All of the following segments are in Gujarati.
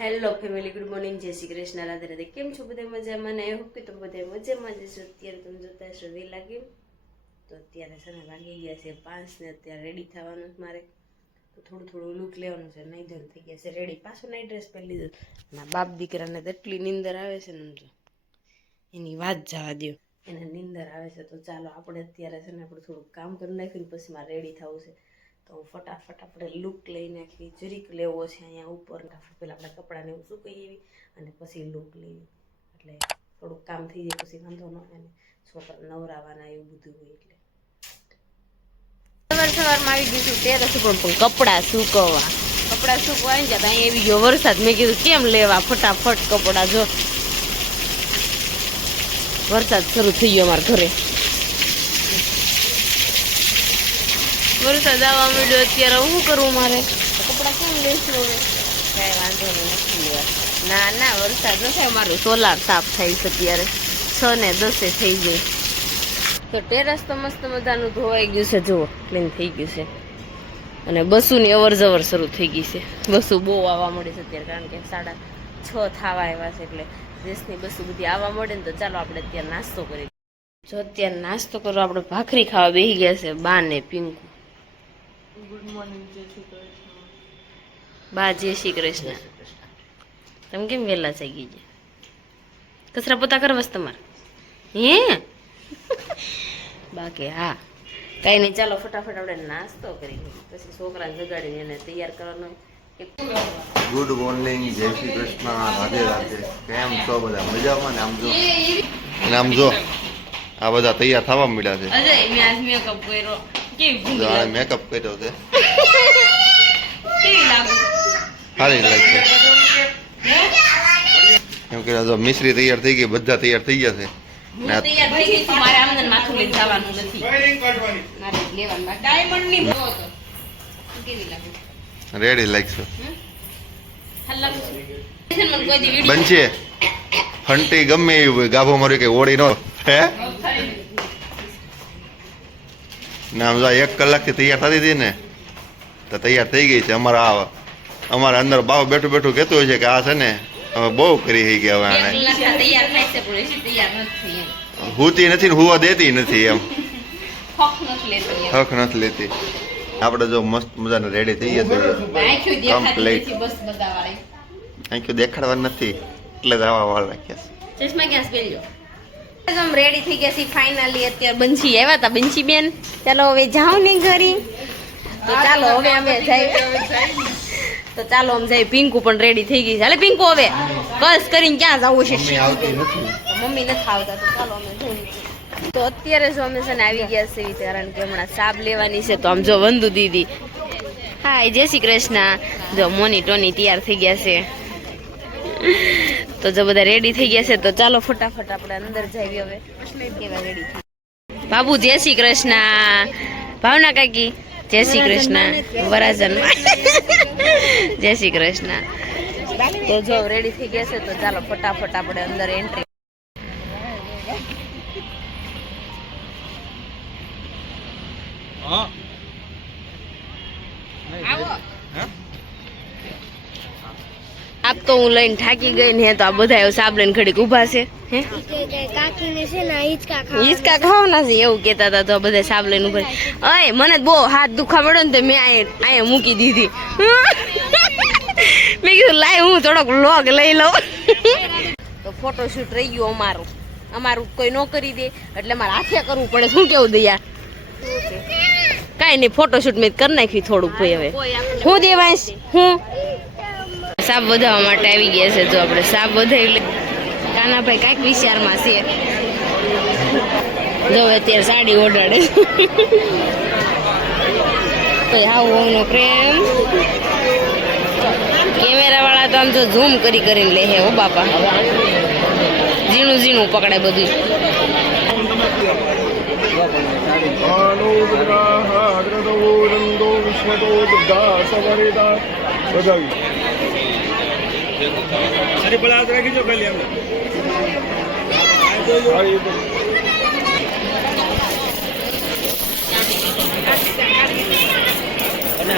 હેલો ફેમિલી, ગુડ મોર્નિંગ, જય શ્રી કૃષ્ણ, રાધે રાધે. કેમ છો બધા? મજામાં ને? આઈ હોપ કે તમે બધા મજામાં જશો. અત્યારે તમે જોતા હશો વેલા કેમ તો અત્યારે છે ને વાગી ગયા છે 5 ને અત્યારે રેડી થવાનું મારે તો થોડું લુક લેવાનું છે. નહીં ધન થઈ ગયા છે રેડી. પાછો નાઈટ ડ્રેસ પહેરી લીધો. ના બાપ દીકરાને તો એટલી નીંદર આવે છે ને સમજો એની વાત જવા દો. એને નીંદર આવે છે તો ચાલો આપણે અત્યારે છે ને આપણે થોડુંક કામ કરી નાખીને પછી મારે રેડી થવું છે. તો ફટાફટ આપણે લુક લઈ નાખી. જરીક લેવો છે અહીંયા ઉપર. પહેલાં આપણે કપડાને એવું સૂકવી એવી અને પછી લુક લેવી એટલે થોડુંક કામ થઈ જાય પછી વાંધો ન આવે ને છોકરા નવરાવાના એવું બધું હોય એટલે સવારમાં આવી ગયું ટેરેસ ઉપર પણ કપડાં સૂકવવા આવી ગયા અહીંયા આવી ગયો વરસાદ. મેં કીધું કેમ લેવા ફટાફટ કપડાં. જો વરસાદ શરૂ થઈ ગયો અમારા ઘરે. વરસાદ આવવા માંડ્યો અત્યારે શું કરવું મારે? કપડાં કેમ લઈશું હવે? કાંઈ વાંધો નથી લેવા. ના વરસાદ ન થાય. મારું સોલાર સાફ થાય છે અત્યારે 6 ને 10 થઈ જાય. તો ટેરેસ તો મસ્ત મજાનું ધોવાઈ ગયું છે. જુઓ ક્લીન થઈ ગયું છે અને બસુની અવર જવર શરૂ થઈ ગઈ છે. બસો બહુ આવવા મળે છે અત્યારે કારણ કે 6:30 થવા આવ્યા છે એટલે દેશની બસો બધી આવવા મળે ને તો ચાલો આપણે અત્યારે નાસ્તો કરી. જો અત્યારે નાસ્તો કરવા આપણે ભાખરી ખાવા બેસી ગયા છે બા ને પિંકુ. Good morning. જય શ્રી કૃષ્ણ બા. જય શ્રી કૃષ્ણ. તમે કેમ વહેલા થઈ ગઈ છે? કચરા પોતા કરવાસ તમારે? હે બાકી હા કઈ નહીં. ચાલો ફટાફટ આપણે નાસ્તો કરી પછી છોકરાને જગાડીને એને તૈયાર કરવાનો. ગુડ મોર્નિંગ, જય શ્રી કૃષ્ણ, રાધે રાધે. કેમ છો બધા? મજામાં ને? આમ જો આ બધા તૈયાર થવા મળ્યા છે. અજય મેં આજ મેકઅપ કર્યો. કેવી મેકઅપ કર્યો છે? કેવી લાગુ? સારી લાગશે એમ કે જો મિશ્રી તૈયાર થઈ ગઈ, બધા તૈયાર થઈ ગયા છે. તૈયાર થઈ ગઈ. મારે આમદન માથું લઈને જવાનું નથી. મારે લેવાનું ડાયમંડ ની બહુ હતો. કેવી લાગે? રેડી લાગશે. હલ્લા બનશે ફંટી ગમે એવી ગાભો મારી કે ઓળી નો હે નામ જો 1 કલાકથી તૈયાર થતી હતી ને તો તૈયાર થઈ ગઈ છે. અમારા અંદર બાવ બેઠું બેઠું કહેતું હોય છે કે આ છે ને અમે બહુ કરી થઈ ગયા. હવે હુતી નથી ને હુવા દેતી નથી એમ હક નથી લેતી. આપણે જો મસ્ત મજાને રેડી થઈ ગયા કમ્પ્લીટ. આંખો દેખાડવા નથી એટલે જ આવા વાળ રાખ્યા છે. ચશ્મા ક્યાં પહેર્યો? આમ રેડી થઈ ગયા છે ફાઇનલી. અત્યારે બંસી આવ્યા હતા. બંસી બેન ચાલો હવે જાઓ ને ઘરે. તો ચાલો હવે અમે જઈએ. તો ચાલો અમે જઈએ. પિંકુ પણ રેડી થઈ ગઈ છે. હાલે પિંકુ હવે બસ કરીને ક્યાં જવું છે? મમ્મી નથી આવતા તો ચાલો અમે જઈએ. તો અત્યારે જો અમે છે ને આવી ગયા છે કારણ કે હમણાં સાબ લેવાની છે. તો આમ જો વંદુ દીદી હાય જય શ્રી કૃષ્ણ. જો મોની ટોની તૈયાર થઈ ગયા છે. તો જો બધા રેડી થઈ ગયા છે તો ચાલો ફટાફટ આપણે અંદર જઈએ હવે. કેવા રેડી થઈ બાબુ? જય શ્રી કૃષ્ણ. ભાવના કાકી જય શ્રી કૃષ્ણ. વરાજન જય શ્રી કૃષ્ણ. તો જો રેડી થઈ ગયા છે તો ચાલો ફટાફટ આપણે અંદર એન્ટ્રી. આપ તો હું લઈને થાકી ગઈ ને તો આ બધા સાબ લઈને ઘડીક ઉભા છે. હે કાકીને છે ને હિંચકા ખાવાના છે એવું કેતા હતા. તો બધા સાબ લઈને ઉભા. અય મને બહુ હાથ દુખા પડ્યો ને તો મેં અહીંયા મૂકી દીધી. મેં કીધું લાય હું થોડોક વ્લોગ લઈ લઉં. તો ફોટોશૂટ રહી ગયું અમારું કોઈ ન કરી દે એટલે મારે હાથે કરવું પડે. શું કેવું દયા? કાંઈ નહીં ફોટોશૂટ મેં કરી નાખ્યું થોડુંક. ભાઈ હવે હું દેવાઈશ હું સાબ વધાવવા માટે આવી ગયા છે. જો આપણે સાબ વધાવી કાનાભાઈ કાંઈક વિચારમાં છે. જો અત્યારે સાડી ઓઢાડે. હાવ નો પ્રેમ. કેમેરા વાળા તો આમ જો ઝૂમ કરીને લે હે. ઓ બાપા ઝીણું પકડે બધું.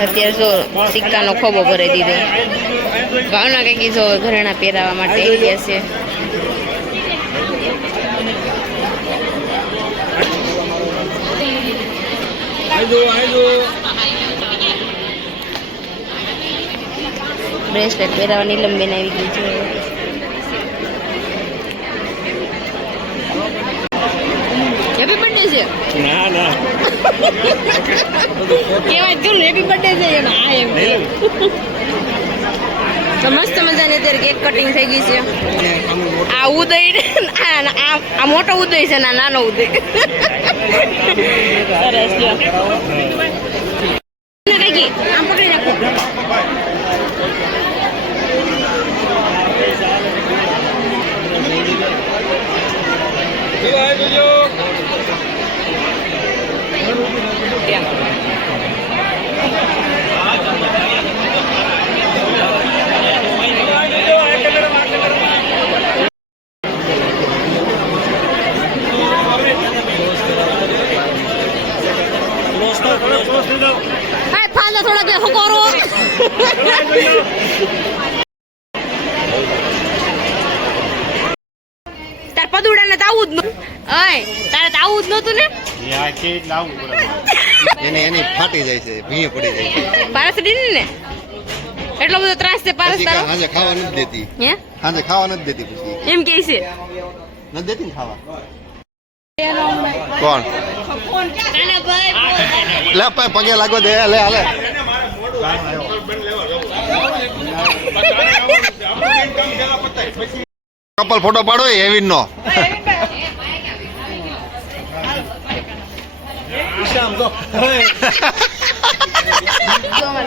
અત્યારે જો સિક્કાનો ખોબો ભરી દીધો. ભાવના કઈ જો ઘરેણા પહેરાવા માટે આવી ગયા છે. બ્રેસલેટ પહેરાવા નીલમબેન આવી ગઈ છે. હેપી બર્થડે છે. ના ના કેવાય તું હેપી બર્થડે છે એમ. હા એમ તો મસ્ત મજાની અત્યારે કેક કટિંગ થઈ ગઈ છે. આ ઉદય આ મોટો ઉદય છે ને આ નાનો ઉદય. સરસ લ્યો. આમ પકડી નાખો. થોડા બે હકોરો તાર પદુડા ને આવું જ તારે તો આવું જ નતું ને. એની ફાટી જાય છે, ભીએ પડી જાય છે. પારસડી ને એટલો બધો ત્રાસ છે પારસ પછી તારો. હાજે ખાવા નથી દેતી. હે હાજે ખાવા નથી દેતી. પછી એમ કે છે નથી દેતી ને ખાવા. કોણ લે પગે લાગો દે. લે હાલે કપલ ફોટો પાડો એવિન નો.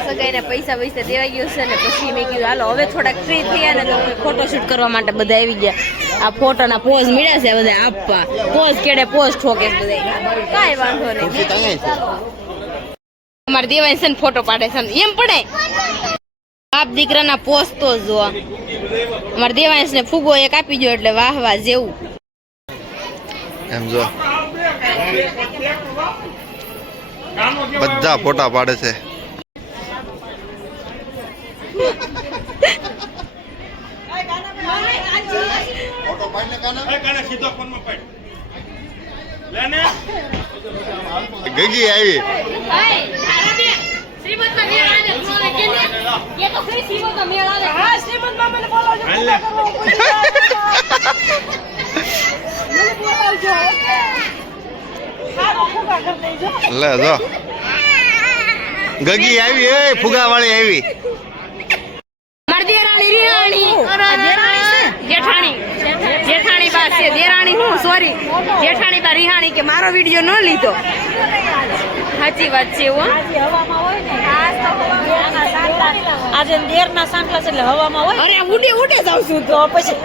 સગાઈને પૈસા દેવા ગયો છે ને પછી મેં કીધું હાલો હવે થોડાક ફ્રી થયા ને તો ફોટોશૂટ કરવા માટે બધા આવી ગયા. આ ફોટોના પોઝ મળ્યા છે બધા આપવા. પોઝ કેડે પોઝ ઠોકે બધા. કાંઈ વાંધો નહીં. અમારે દેવાય છે ને ફોટો પાડે છે એમ પડે. બાપ દીકરાના પોઝ તો જો અમારે દેવાંશ ને ફૂગો એક આપી દો એટલે વાહ વાહ જેવું. એમ જો બધા ફોટા પાડે છે. ગગી આવી. લે જો ગગી આવી. એ ફુગા વાળી આવી. જેઠાણી બા છે. દેરાણી હું સોરી જેઠાણી બા રિહાણી કે મારો વિડીયો ન લીધો. સાચી વાત છે. આજે દેરના સાંકલા છે એટલે હવામાં હોય. અરે ઉડે ઉડે જાઉં છું તો પછી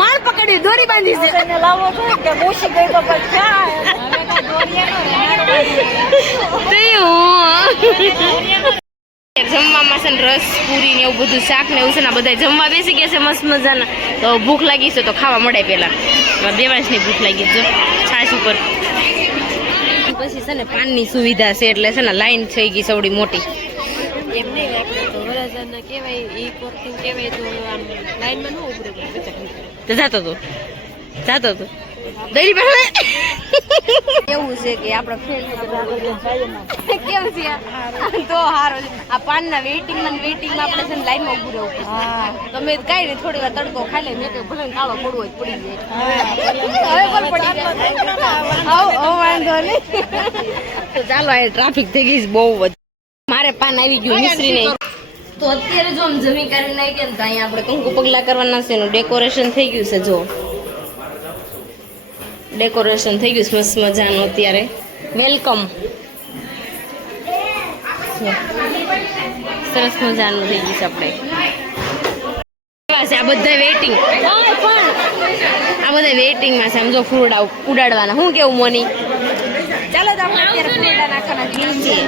માલ પકડી દોરી બાંધી છે. એને લાવવો જોઈએ કે બોસી ગઈ તો પછી ક્યાં હવે કાંઈ દોરીએ જમવામાં છે ને રસ પૂરી ને એવું બધું શાક ને એવું છે ને બધા જમવા બેસી ગયા છે મસ્ત મજાના. તો ભૂખ લાગી છે તો ખાવા મળે પેલા. દેવાંશની ભૂખ લાગી જો છાશ ઉપર. પછી છે ને પાનની સુવિધા છે એટલે છે ને લાઈન થઈ ગઈ સૌડી મોટી. એમ નહીં આપણે તો વરાજાના કહેવાય એ પોર્ટિંગ કહેવાય તો આમ લાઈનમાં ન ઉભરે તો જાતો તો દઈ પાસે એવું છે કે આપણા ફ્રેન્ડ કેવું છે તો સારું છે. આ પાનના વેઇટિંગમાં આપણે છે ને લાઈનમાં ઉભું રહેવું પડે. તમે કાંઈ નહીં થોડી વાર તડકો ખાઈ લે. મેં તો ભલે કાળો પડવો જ પડી જાય. હવે પણ પડી જાય. વાંધો નહીં. તો ચાલો આ ટ્રાફિક થઈ ગઈ બહુ જ. મારે પાન આવી ગયું મિશ્રી નહીં. તો અત્યારે જો આમ જમી કરી નાખીએ ને તો અહીંયા આપણે કંકુ પગલા કરવાના છે એનું ડેકોરેશન થઈ ગયું છે. જો ડેકોરેશન થઈ ગયું મસ્ત મજાનું. અત્યારે વેલકમ સરસ મજાનું થઈ ગયું છે. આપણે આ બધા વેઇટિંગ વેઇટિંગમાં છે. આમ જો ફૂરડા ઉડાડવાના. શું કેવું મોની? ચાલો તો આપણે અત્યારે ફૂરડા નાખવાના છીએ.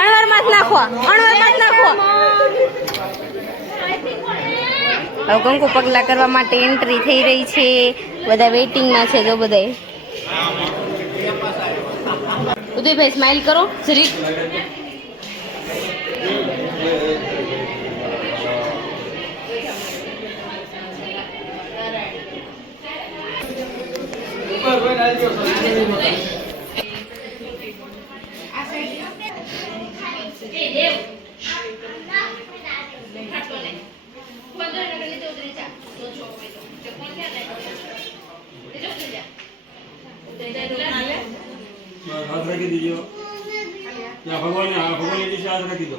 અણવરમાં જ નાખો. મત નાખો. હવે કંકુ પગલા કરવા માટે એન્ટ્રી થઈ રહી છે. બધા વેઇટિંગમાં છે. જો બધા ઉદયભાઈ સ્માઈલ કરો જરીક. हाथ रखी दीजिए या भगवान जी से हाथ रखी दो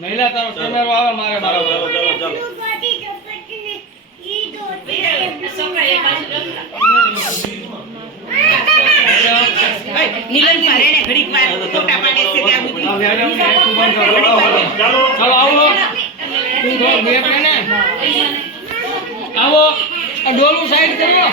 महिला तारो कैमरा आवे मारे मारो નીલન પારે ને ઘડીક વાર ફોટા પાડે છે ત્યાં સુધી ચાલો આવો તું દો બે ને આવો આ ડોલું સાઈડ કરો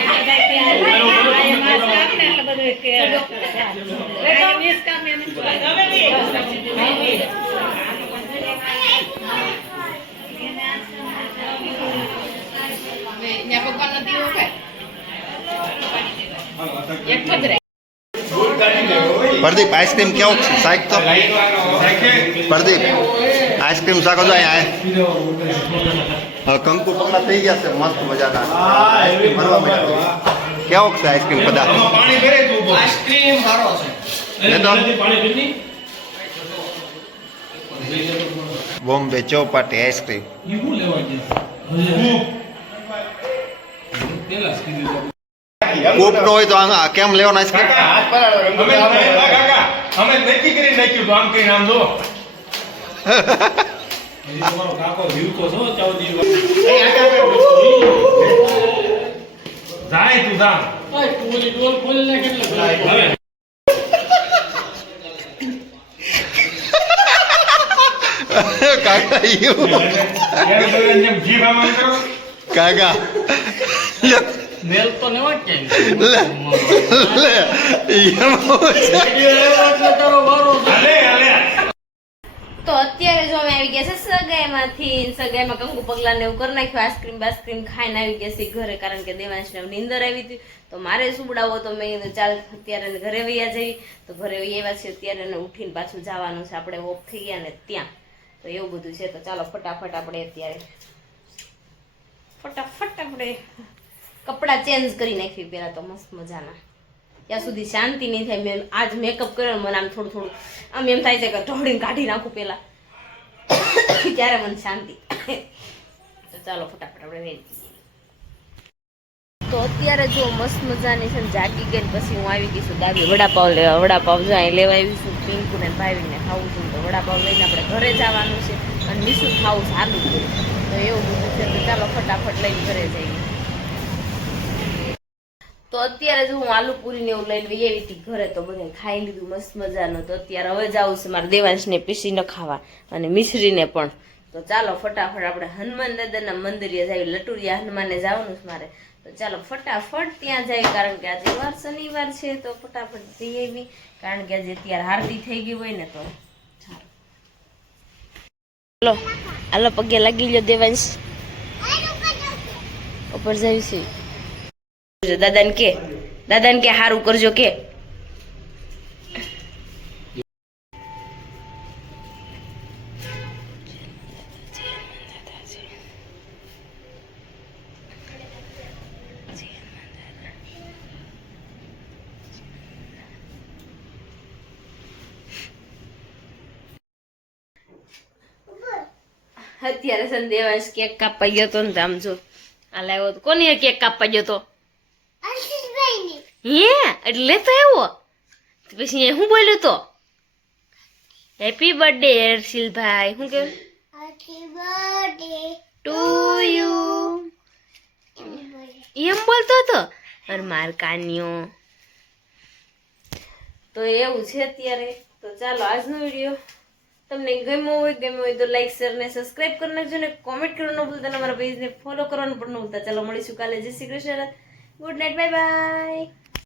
प्रदीप आइसक्रीम क्या साइक तो प्रदीप आइसक्रीम साको जो आया कंकु पकड़ा थी गया से मस्त मजा ना आइसक्रीम भरवा मजा क्या होता है आइसक्रीम पदा पानी भरे तू आइसक्रीम मारो છે ले तो પાણી પીની बॉम्बे चौपाटी आइसक्रीम ઈ હું લેવા ગયા પેલા સ્કીધી कूप नो હોય તો આ કેમ લેવાનો આઈસ્ક્રીમ હાથ પરાડો કાકા અમે નક્કી કરી નાખ્યું તો આમ કઈ નામ જો એ તમારો કાકો જીવતો છો ચાવદી જાય તું જા ઓય ટોલી ડોલ ખોલ ને કેટલા હવે કાકા યુ એમ જીભ આમ કરો કાકા મેલ તો ન હોય કે લે લે યમ કરો વારો હાલે હાલે તો અત્યારે જો અમે આવી ગયા છે સગાઈમાંથી. સગાઈમાં કંકુ પગલા ને એવું કરી નાખ્યું. આઈસ્ક્રીમ ખાઈને આવી ગયા છે ઘરે, કારણ કે દેવાંશને નીંદર આવી હતી. તો મારે સુવડાવો તો મેં કીધું ચાલ અત્યારે ઘરે વૈયા જઈ. તો ઘરે વૈયા છે અત્યારે ને ઉઠીને પાછું જવાનું છે. આપણે ઓફ થઈ ગયા ને ત્યાં, તો એવું બધું છે. તો ચાલો ફટાફટ આપણે અત્યારે ફટાફટ આપણે કપડાં ચેન્જ કરી નાખવી પહેલા તો મસ્ત મજાના. ત્યાં સુધી શાંતિ નહીં થાય. મેં આજ મેકઅપ કર્યો મને આમ થોડું થોડું આમ એમ થાય છે કે ઢોળીને કાઢી નાખું પહેલા, ત્યારે મને શાંતિ. તો ચાલો ફટાફટ આપણે વેચી. તો અત્યારે જો મસ્ત મજાની છે જાગી ગઈ. પછી હું આવી ગઈ છું દાદી વડાપાવ લેવા. વડાપાવ જો અહીં લેવા આવી છું. પિંકુને ભાવીને ખાવું છું. તો વડાપાવ લઈને આપણે ઘરે જવાનું છે અને મીઠું ખાવું છે આલુ પૂરી. તો એવું બધું છે. તો ચાલો ફટાફટ લઈને ઘરે જઈએ. તો અત્યારે જો હું આલુ પૂરી ને એવું લઈને વહી આવી હતી ઘરે. તો બધે ખાઈ લીધું મસ્ત મજાનું. તો અત્યારે હવે જવું છે મારે દેવાંશને પીસી ન ખાવા અને મિશ્રીને પણ. તો ચાલો ફટાફટ આપણે હનુમાન દાદાના મંદિરે જાય. લટુરિયા હનુમાને જવાનું છે મારે. તો ચાલો ફટાફટ ત્યાં જાય, કારણ કે આજે વાર શનિવાર છે. તો ફટાફટ જઈ આવી, કારણ કે આજે અત્યારે આરતી થઈ ગઈ હોય ને. તો ચાલો હાલો હાલો પગે લાગી લ્યો દેવાંશ. ઉપર જઈશું દાદાને કે હારું કરજો કે. અત્યારે છે ને દેવાંશ કેક કાપવા ગયો તો ને આમ જો આ લાવ્યો તો કોની કેક કાપવા ગયો તો હે એટલે લેતો આવ્યો તો પછી અહીંયા શું બોલ્યું તો હેપી બર્થડે હર્ષિલભાઈ શું કે ટુ યુ એમ બોલતો હતો અને માર કાન્યો તો એવું છે અત્યારે તો ચાલો આજનો વિડીયો તમને ગમ્યો હોય તો લાઈક શેર ને સબસ્ક્રાઇબ કરી નાખજો ને કોમેન્ટ કરવાનું ન ભૂલતા અને અમારા પેજને ફોલો કરવાનું પણ ન ભૂલતા ચાલો મળીશું કાલે જય Shri Krishna good night bye bye